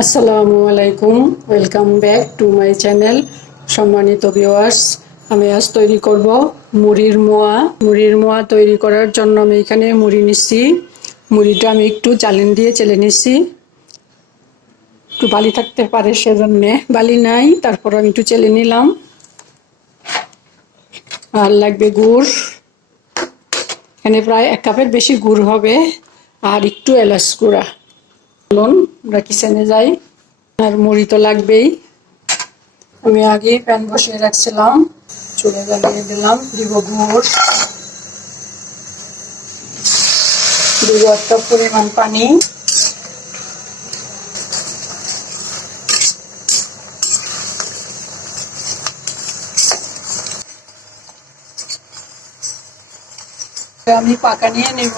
আসসালামু আলাইকুম, welcome back to my channel. সম্মানিত ভিউয়ার্স, আমি আজ তৈরি করব মুড়ির মোয়া তৈরি করার জন্য আমি এখানে মুড়ি নিচ্ছি। মুড়িটা আমি একটু চালেন দিয়ে চেলে নিচ্ছি। একটু বালি থাকতে পারে, সেজন্যে বালি নাই, তারপর আমি একটু চেলে নিলাম। আর লাগবে গুড়, এখানে প্রায় 1 কাপের বেশি গুড় হবে, আর একটু এলাচ গুঁড়া। চলুন আমরা কিচেনে যাই। আর মুড়ি তো লাগবেই। আমি আগে প্যান বসিয়ে রাখছিলাম, চুলে জ্বালিয়ে দিলাম, দিব গুড়, দিব একটা পরিমাণ পানি। আমি পাকা নিয়ে নিব,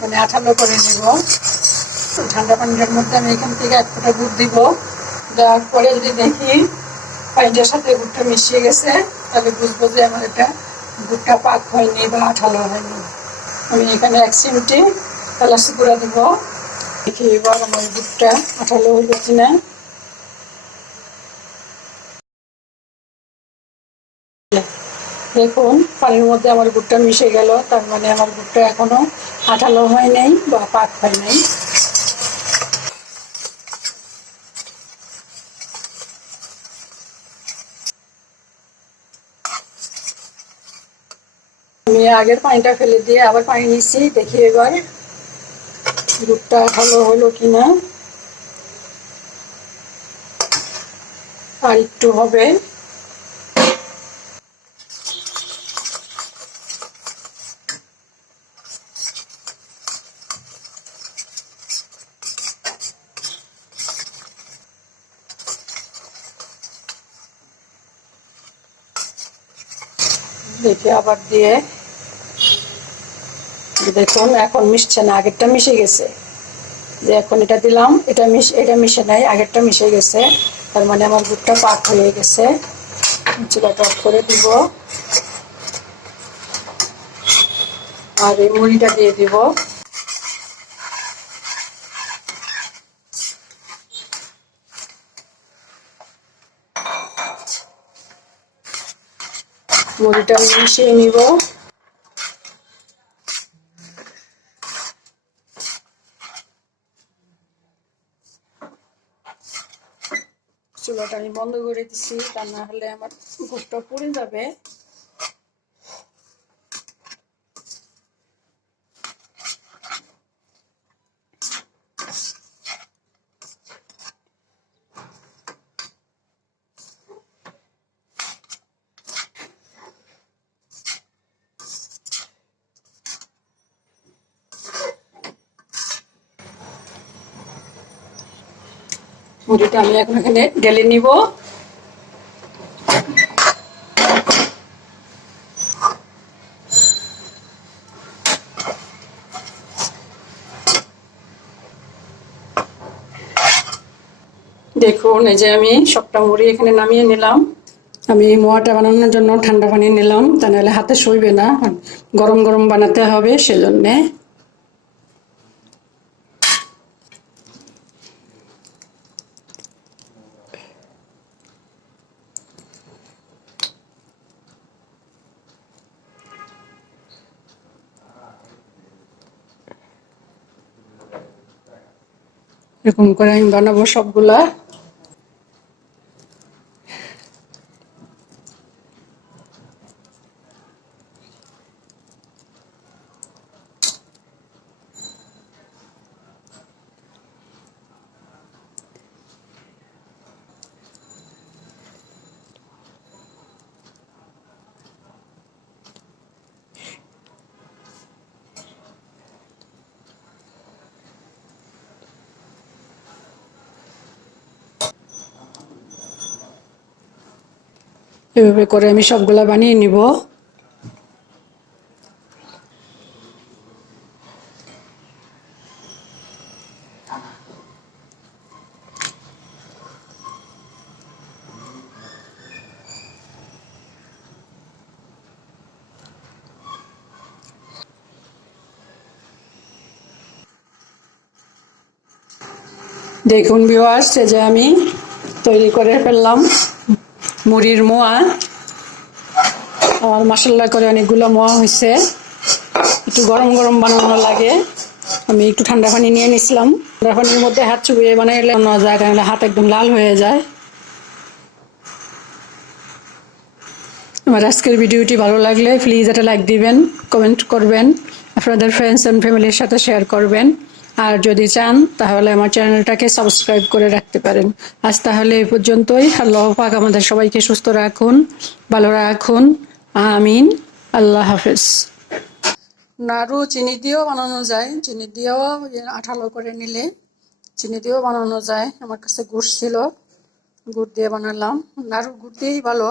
মানে আঠালো করে নিব। ঠান্ডা পানির মধ্যে আমি এখান থেকে 1 ফোঁটা গুড় দিব। দেওয়ার পরে যদি দেখি পানিটার সাথে গুড়টা মিশিয়ে গেছে, তাহলে বুঝবো যে আমার এটা গুড়টা পাক হয়নি বা আঠালো হয়নি। আমি এখানে 1 চিমটি এলাচি গুঁড়া দিব। দেখি এবার আমার গুড়টা আঠালো হইল কিনা। দেখুন পানির মধ্যে আমার গুড়টা মিশে গেল, তার মানে আমার গুড়টা এখনো আঠালো হয় নাই বা পাক হয় নাই। আমি আগের পানিটা ফেলে দিয়ে আবার পানি নিচ্ছি, দেখি এবার গুড়টা আঠালো হলো কিনা। আর একটু হবে। দেখি আবার দিয়ে, দেখুন এখন মিশছে না, আগেরটা মিশে গেছে। যে এখন এটা দিলাম, এটা মিশে নাই, আগেরটা মিশে গেছে, তার মানে আমার গুড়টা পাক হয়ে গেছে। চুলাটা অফ করে দিব, আর এই মুড়িটা দিয়ে দিব। মুড়িটা মিশিয়ে নিব। চুলাটা আমি বন্ধ করে দিচ্ছি, তা না হলে আমার গুড়টা পুড়ে যাবে। মুড়িটা আমি এখন এখানে ঢেলে নিব। দেখুন এই যে আমি সবটা মুড়ি এখানে নামিয়ে নিলাম। আমি এই মোয়াটা বানানোর জন্য ঠান্ডা পানি নিলাম, তা নাহলে হাতে সইবে না, গরম গরম বানাতে হবে, সেজন্যে। এরকম করে আমি বানাবো সবগুলা। এভাবে করে আমি সবগুলা বানিয়ে নিব। দেখুন ভিউয়ার্স, এই যে আমি তৈরি করে ফেললাম মুড়ির মোয়া। আমার মাসাল্লাহ করে অনেকগুলো মোয়া হয়েছে। একটু গরম গরম বানানো লাগে। আমি একটু ঠান্ডা পানি নিয়ে নিছিলাম। ঠান্ডা পানির মধ্যে হাত চুবিয়ে বানাইলে অন্য যায়, কারণ হাত একদম লাল হয়ে যায়। আমার আজকের ভিডিওটি ভালো লাগলে প্লিজ একটা লাইক দিবেন, কমেন্ট করবেন, আপনাদের ফ্রেন্ডস অ্যান্ড ফ্যামিলির সাথে শেয়ার করবেন। আর যদি চান তাহলে আমার চ্যানেলটাকে সাবস্ক্রাইব করে রাখতে পারেন। আজ তাহলে এই পর্যন্তই। আল্লাহ পাক আমাদের সবাইকে সুস্থ রাখুন, ভালো রাখুন, আমিন। আল্লাহ হাফেজ। নাড়ু চিনি দিয়েও বানানো যায়, চিনি দিয়েও আঠালো করে নিলে চিনি দিয়েও বানানো যায়। আমার কাছে গুড় ছিল, গুড় দিয়ে বানালাম। নাড়ু গুড় দিয়েই ভালো।